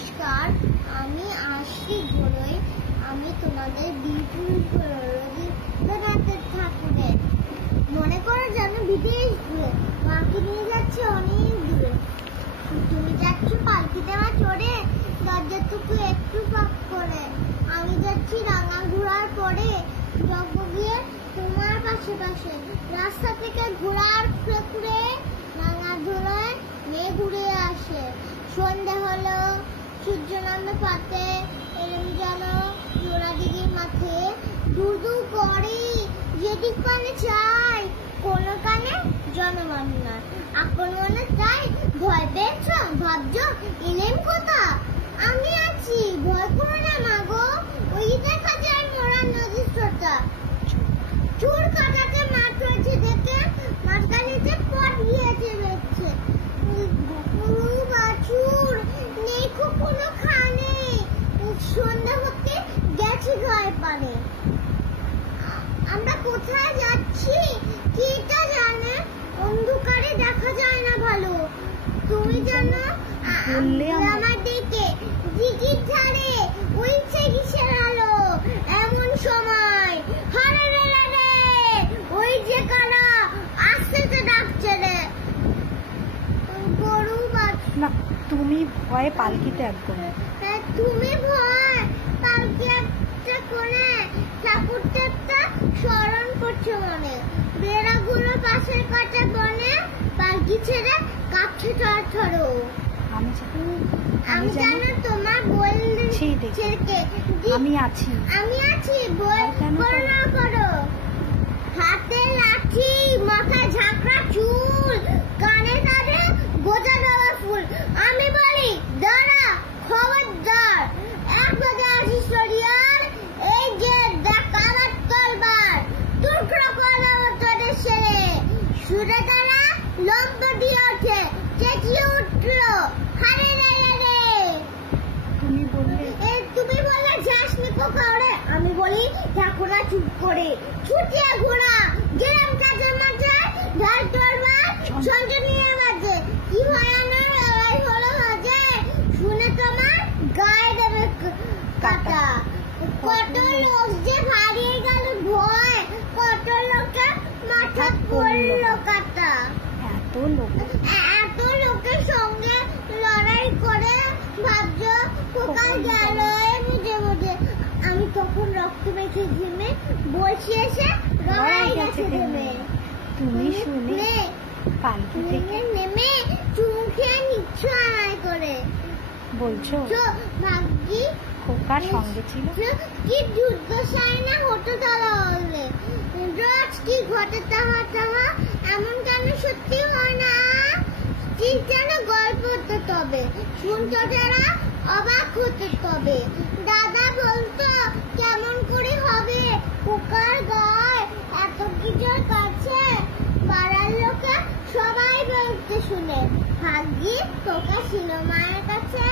নমস্কার, আমি আশি ঘোড়ই। আমি তোমাদের বিপুল রবীন্দ্রনাথের ঠাকুরের মনে করো যেন বিদেশ ঘুরে মাকে নিয়ে যাচ্ছে অনেক দূরে। তুমি যাচ্ছ পালকিতে আমার চড়ে, দরজাটুকু একটু ফাঁক করে। আমি যাচ্ছি রাঙা ঘোড়ার পরে, যজ্ঞ গিয়ে তোমার পাশে পাশে। রাস্তা থেকে ঘোড়ার খুঁড়ে খুঁড়ে রাঙা ধোলায় মেয়ে ঘুরে আসে। সন্ধ্যা হলো, সূর্য নামে পাতে, এরম যেন জোড়া দিঘির মাঠে। দুদু করি যেদিক কানে চাই, কোনো কানে জনগণ নয়। আপন মনে চাই, ভয় পেয়েছ ভাবছ এলেম কোথা? আমি আছি, ভয় করো না মাগো। ওই দেখা যায় মোরা নদীর স্রোতা। চুর কাটাতে মাঠ হয়েছে দেখে, মাঝখানেতে পট গিয়েছে বেচ্ছে। গরু বাছুর নেই কোনো খানে, সন্ধ্যা হতে গেছে ঘরে পানে। আমরা কোথায় যাচ্ছি কিটা জানে, অন্ধকারে দেখা যায় না ভালো। তুমি জানো আমার দিকে দিঘির ধারে উঠছে কিসের আলো এমন সময়? হারে রে রে রে, ওই যে কারা আস্তে ডাকছে রে। গরু না, তুমি ভয়ে পালকিতে একদম। তুমি ভয় পালকি একটা করে ঠাকুরটা একটা স্মরণ করছো মনে। বেড়াগুলো পাশের কাটা বনে, পালকি ছেড়ে কাছে থরথরো। আমি জানো তোমার বলছি, আমি আছি, বল করো না করো। হাতে লাঠি, মাথায় ঝাঁকড়া চুল, কানে কানে গোজা দেওয়া ফুল। আমি বলি দাঁড়া, খবরদার, এক বাজে আসিস সরিয়ার। এই যে দেখ আমার তলবার, টুকরো কলা তোদের সেরে। সুরে তারা লম্ব দিয়ে ওঠে, চেঁচিয়ে উঠলো হারে রে রে রে। তুমি বলে যাস নি কোকারে। আমি বলি দেখো না চুপ করে। ছুটিয়া ঘোড়া গেরাম কাজের মাঝে, ঢাল তোরবার সঞ্জ নিয়ে বাজে। কি ভয়ানক লড়াই হলো বাজে, শুনে তোমার গায়ে দেবে কাটা। কত লোক যে হারিয়ে গেল ভয়, কত লোকের মাথা পড়লো কাটা। এত লোকের সঙ্গে লড়াই করে ভাবছ কোকাল গেল মুজে মুজে। আমি তখন রক্ত মেখে ঘেমে বসে এসে লড়াই গেছে থেমে। তুমি শুনে পালকি থেকে নেমে চুমু খেয়ে নিচ্ছ আড়াই করে। বলছো ভাগ্যি খোকার সঙ্গে ছিল কি যুদ্ধ সাইনা হতো তারা হলে। রোজ কি ঘটে তাহা তাহা এমন কেন সত্যি হয় না? ঠিক যেন গল্প হতো তবে, শুনতো যারা অবাক হতো তবে। দাদা বলতো কেমন করে হবে খোকার গায়ে এত কিছুর কাছে। পাড়ার লোকে সবাই বলতে শুনে, ভাগ্যি খোকা ছিল মায়ের কাছে।